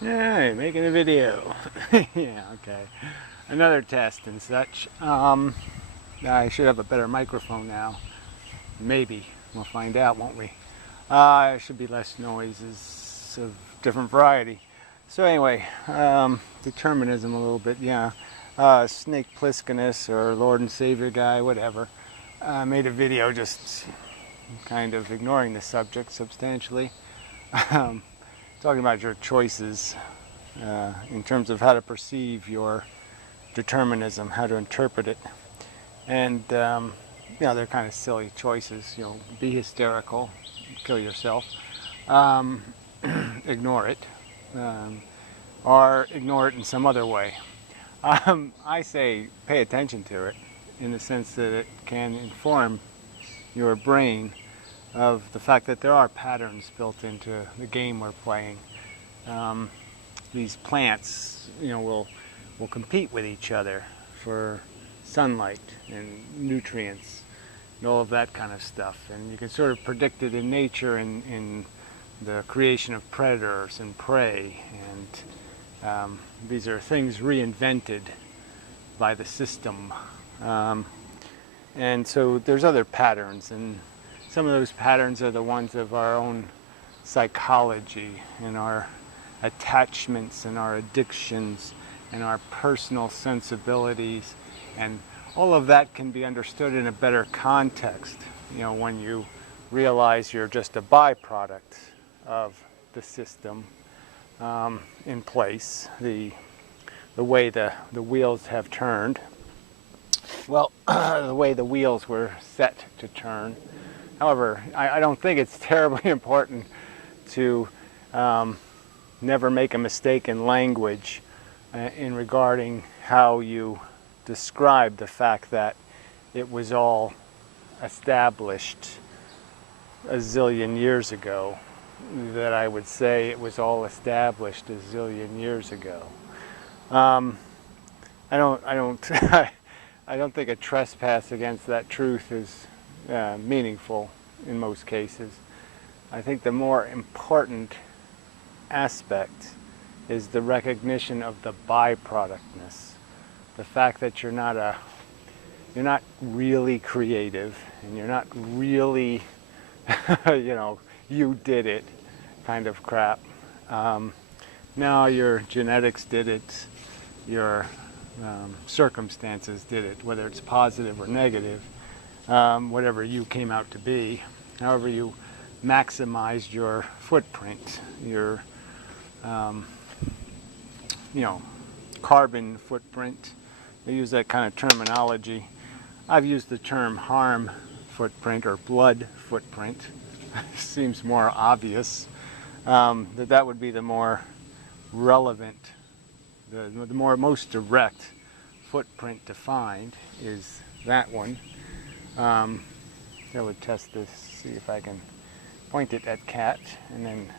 Hey, making a video. Yeah, okay. Another test and such. I should have a better microphone now. Maybe. We'll find out, won't we? There should be less noises of different variety. So anyway, determinism a little bit, yeah. Snake Plisskenus or Lord and Savior guy, whatever. Made a video just kind of ignoring the subject substantially. Talking about your choices in terms of how to perceive your determinism, how to interpret it. And, they're kind of silly choices. Be hysterical, kill yourself, ignore it, or ignore it in some other way. I say pay attention to it in the sense that it can inform your brain of the fact that there are patterns built into the game we're playing. These plants, will compete with each other for sunlight and nutrients and all of that kind of stuff. And you can sort of predict it in nature in the creation of predators and prey. And these are things reinvented by the system. And so there's other patterns, and some of those patterns are the ones of our own psychology and our attachments and our addictions and our personal sensibilities, and all of that can be understood in a better context, when you realize you're just a byproduct of the system in place, the way the wheels have turned. Well, the way the wheels were set to turn. However, I don't think it's terribly important to never make a mistake in language in regarding how you describe the fact that it was all established a zillion years ago. That I would say it was all established a zillion years ago. I don't I don't think a trespass against that truth is meaningful in most cases. I think the more important aspect is the recognition of the byproductness, the fact that you're not really creative, and you're not really you did it kind of crap. Now your genetics did it, your circumstances did it, whether it's positive or negative, whatever you came out to be. However you maximized your footprint, your carbon footprint. They use that kind of terminology. I've used the term harm footprint or blood footprint. Seems more obvious that would be the more relevant, the most direct footprint defined is that one. I would test this, see if I can point it at cat and then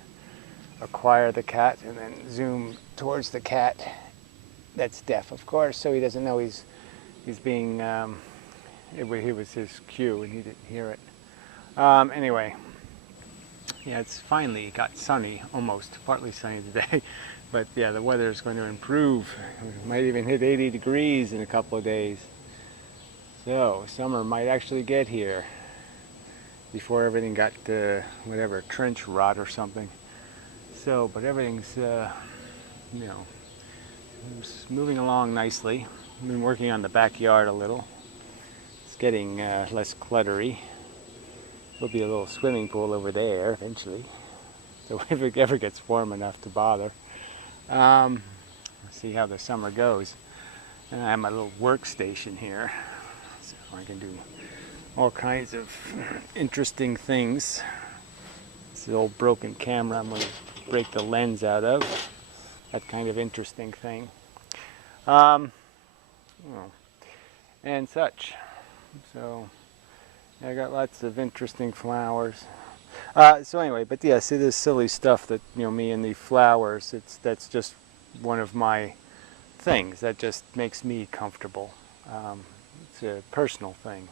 acquire the cat and then zoom towards the cat. That's deaf, of course, so he doesn't know he's being, it was his cue and he didn't hear it. Anyway, yeah, it's finally got sunny, almost, partly sunny today. But yeah, the weather is going to improve. It might even hit 80 degrees in a couple of days. So summer might actually get here before everything got whatever, trench rot or something. So, but everything's it's moving along nicely. I've been working on the backyard a little. It's getting less cluttery. There'll be a little swimming pool over there eventually. So if it ever gets warm enough to bother. Let's see how the summer goes. And I have my little workstation here. So I can do all kinds of interesting things. This old broken camera I'm going to break the lens out of. That kind of interesting thing. And such. So I got lots of interesting flowers. So anyway, but yeah, see this silly stuff that me and the flowers. That's just one of my things. That just makes me comfortable. It's a personal thing,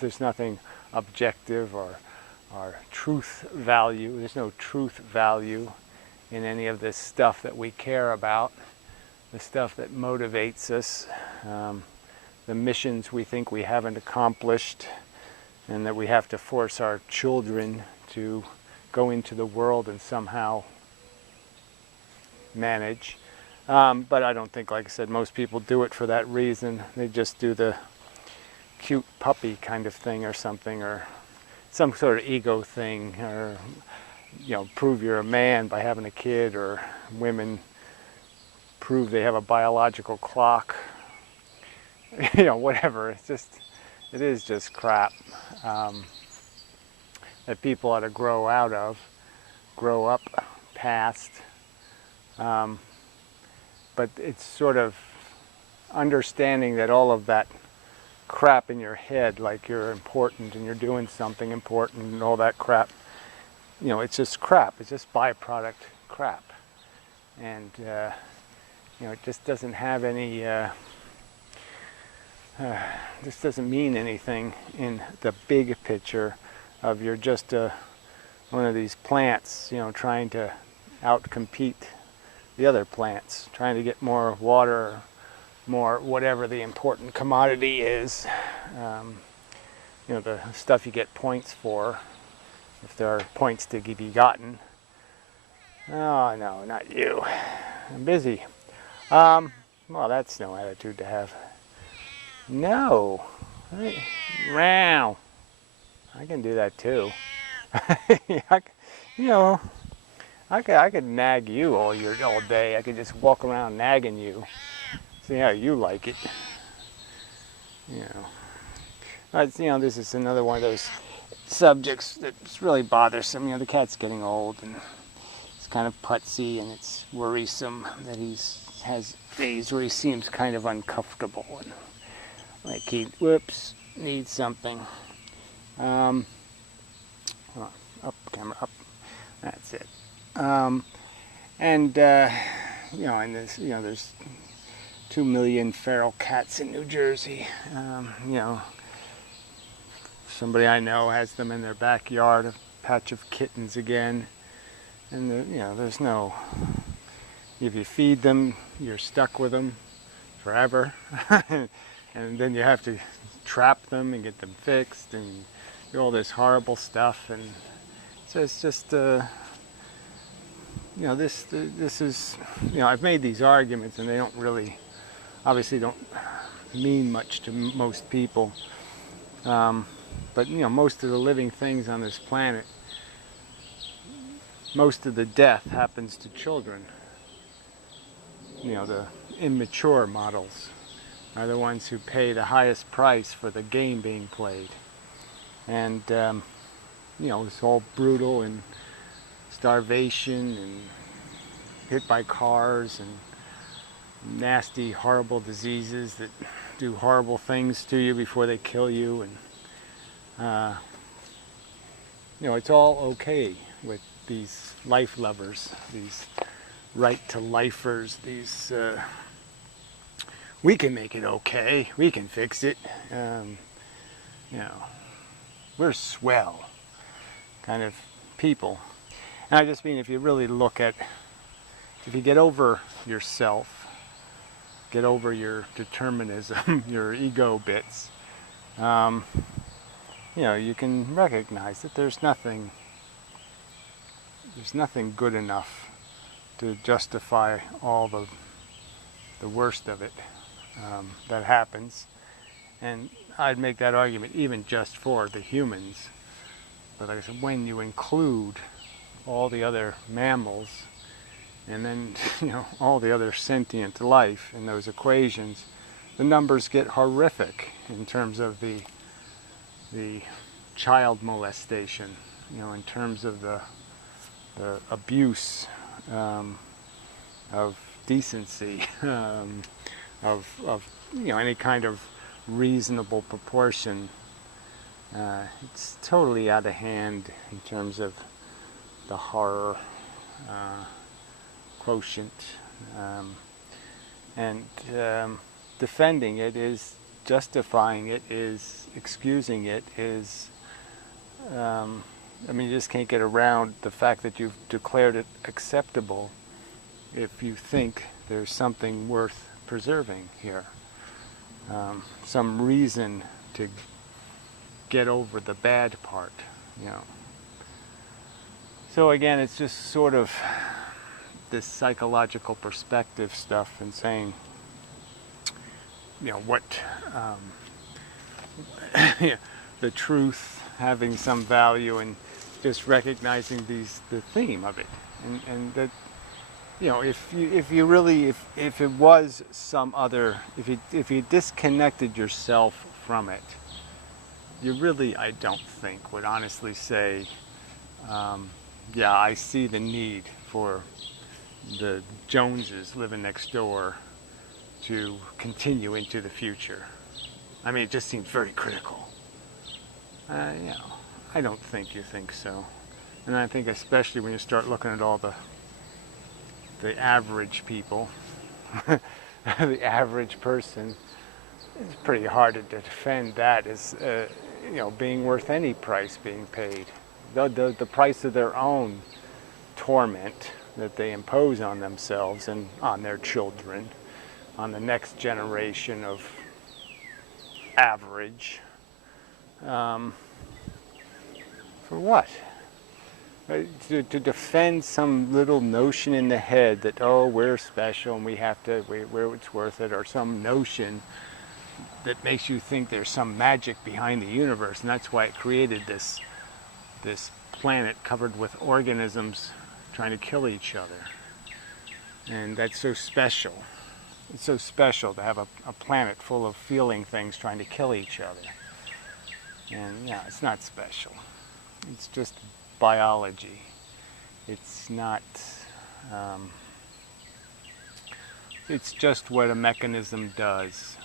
There's nothing objective or truth value. There's no truth value in any of this stuff that we care about, the stuff that motivates us, the missions we think we haven't accomplished, and that we have to force our children to go into the world and somehow manage. But I don't think, like I said, most people do it for that reason. They just do the cute puppy kind of thing or something, or some sort of ego thing, or prove you're a man by having a kid, or women prove they have a biological clock, whatever. It is just crap that people ought to grow up past. But it's sort of understanding that all of that crap in your head, like you're important and you're doing something important and all that crap, it's just crap. It's just byproduct crap. And, it just doesn't have any, this doesn't mean anything in the big picture of you're just one of these plants, trying to outcompete the other plants, trying to get more water, more whatever the important commodity is. The stuff you get points for, if there are points to be gotten. Oh no, not you. I'm busy. Well, that's no attitude to have. No. Wow. I can do that too. I could nag you all day. I could just walk around nagging you. See how you like it. This is another one of those subjects that's really bothersome. The cat's getting old and it's kind of putsy, and it's worrisome that he has days where he seems kind of uncomfortable and like he needs something. Up, camera up. That's it. And there's 2 million feral cats in New Jersey. Somebody I know has them in their backyard, a patch of kittens again. And there's no, if you feed them, you're stuck with them forever. And then you have to trap them and get them fixed and do all this horrible stuff. And so it's just, this is, I've made these arguments and they don't really, obviously don't mean much to most people. But most of the living things on this planet, most of the death happens to children. The immature models are the ones who pay the highest price for the game being played. And, it's all brutal and starvation and hit by cars and nasty, horrible diseases that do horrible things to you before they kill you. And, it's all okay with these life lovers, these right-to-lifers, these, we can make it okay, we can fix it, we're swell kind of people. And I just mean, if you really look at, if you get over yourself, get over your determinism, your ego bits, you can recognize that there's nothing good enough to justify all the worst of it that happens. And I'd make that argument even just for the humans. But like I said, when you include all the other mammals and then all the other sentient life in those equations, the numbers get horrific in terms of the child molestation, in terms of the abuse of decency, of any kind of reasonable proportion. It's totally out of hand in terms of the horror quotient, and defending it is, justifying it is, excusing it is I mean, you just can't get around the fact that you've declared it acceptable if you think there's something worth preserving here. Some reason to get over the bad part, you know. So again, it's just sort of this psychological perspective stuff and saying, you know, what the truth having some value, and just recognizing the theme of it, and that, you know, if it was some other, if you disconnected yourself from it, you really, I don't think, would honestly say, yeah, I see the need for the Joneses living next door to continue into the future. I mean, it just seems very critical. You know, I don't think you think so. And I think especially when you start looking at all the average people, the average person, it's pretty hard to defend that as, you know, being worth any price being paid. The price of their own torment that they impose on themselves and on their children, on the next generation of average. For what? To defend some little notion in the head that, oh, we're special and we have to, it's worth it, or some notion that makes you think there's some magic behind the universe, and that's why it created this planet covered with organisms trying to kill each other. And that's so special. It's so special to have a planet full of feeling things trying to kill each other. And yeah, it's not special. It's just biology. It's not, it's just what a mechanism does.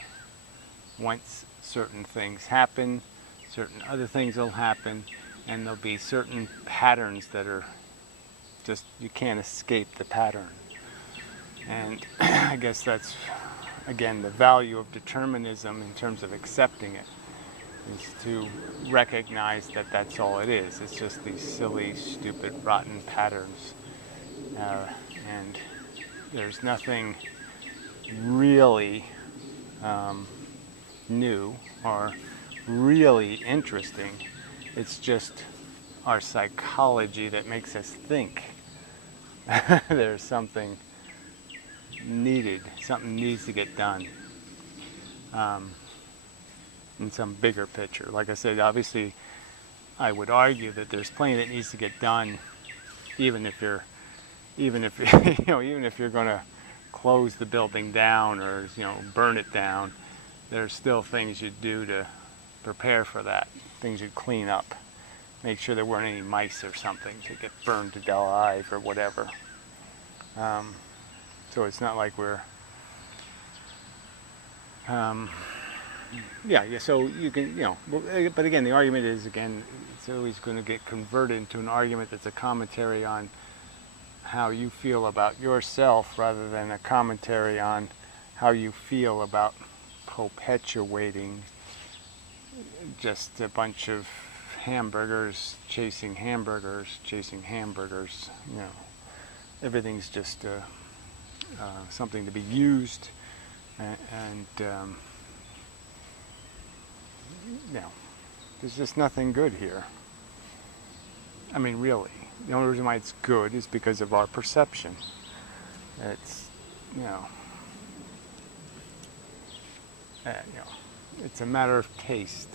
Once certain things happen, certain other things will happen, and there'll be certain patterns that are just, you can't escape the pattern. And I guess that's, again, the value of determinism in terms of accepting it, is to recognize that that's all it is. It's just these silly, stupid, rotten patterns. And there's nothing really new or really interesting. It's just our psychology that makes us think there's something needed, something needs to get done in some bigger picture. Like I said, obviously I would argue that there's plenty that needs to get done, even if you're you know, even if you're going to close the building down or, you know, burn it down, there's still things you'd do to prepare for that, things you'd clean up, make sure there weren't any mice or something to get burned to alive or whatever. So it's not like we're, so you can, you know, but again, the argument is, again, it's always going to get converted into an argument that's a commentary on how you feel about yourself rather than a commentary on how you feel about perpetuating just a bunch of hamburgers chasing hamburgers, you know. Everything's just something to be used, and you know, there's just nothing good here. I mean, really, the only reason why it's good is because of our perception. It's, you know, it's a matter of taste.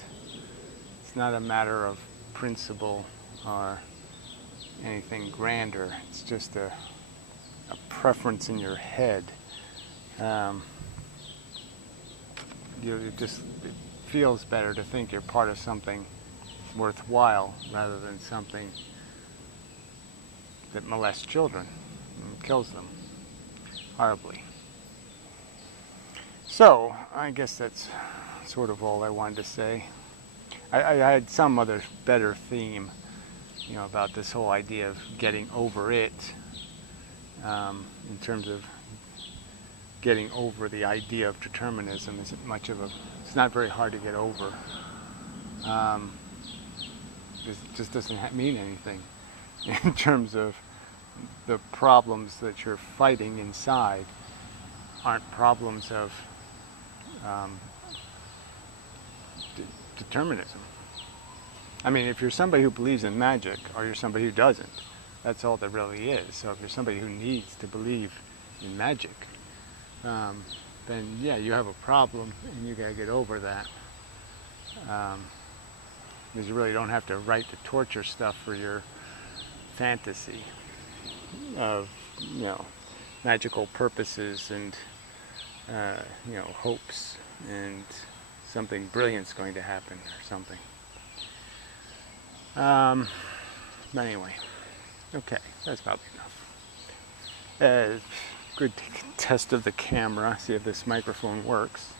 It's not a matter of principle or anything grander. It's just a preference in your head. It feels better to think you're part of something worthwhile rather than something that molests children and kills them horribly. So I guess that's sort of all I wanted to say. I had some other better theme, you know, about this whole idea of getting over it, in terms of getting over the idea of determinism. Isn't much of a, it's not very hard to get over. just doesn't mean anything in terms of the problems that you're fighting inside aren't problems of determinism. I mean, if you're somebody who believes in magic, or you're somebody who doesn't, that's all there really is. So if you're somebody who needs to believe in magic, then yeah, you have a problem, and you gotta get over that. Because you really don't have to write the torture stuff for your fantasy of, magical purposes and, hopes and something brilliant's going to happen or something. But anyway, okay, that's probably enough. Good test of the camera, see if this microphone works.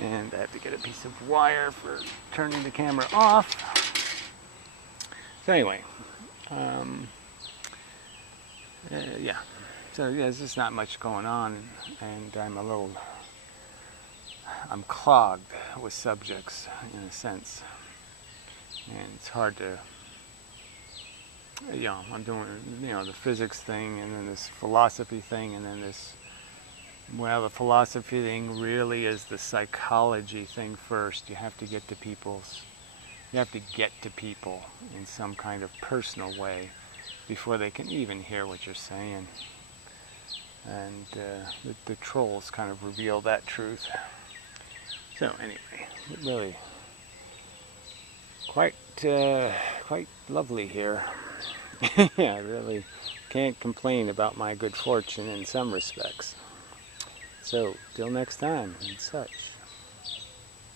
And I have to get a piece of wire for turning the camera off. So anyway, yeah. So yeah, there's just not much going on, and I'm clogged with subjects in a sense, and it's hard to, I'm doing, the physics thing, and then this philosophy thing, and then this, the philosophy thing really is the psychology thing first. You have to get to people in some kind of personal way before they can even hear what you're saying. And the trolls kind of reveal that truth. So anyway, really quite lovely here. Yeah, I really can't complain about my good fortune in some respects. So till next time and such.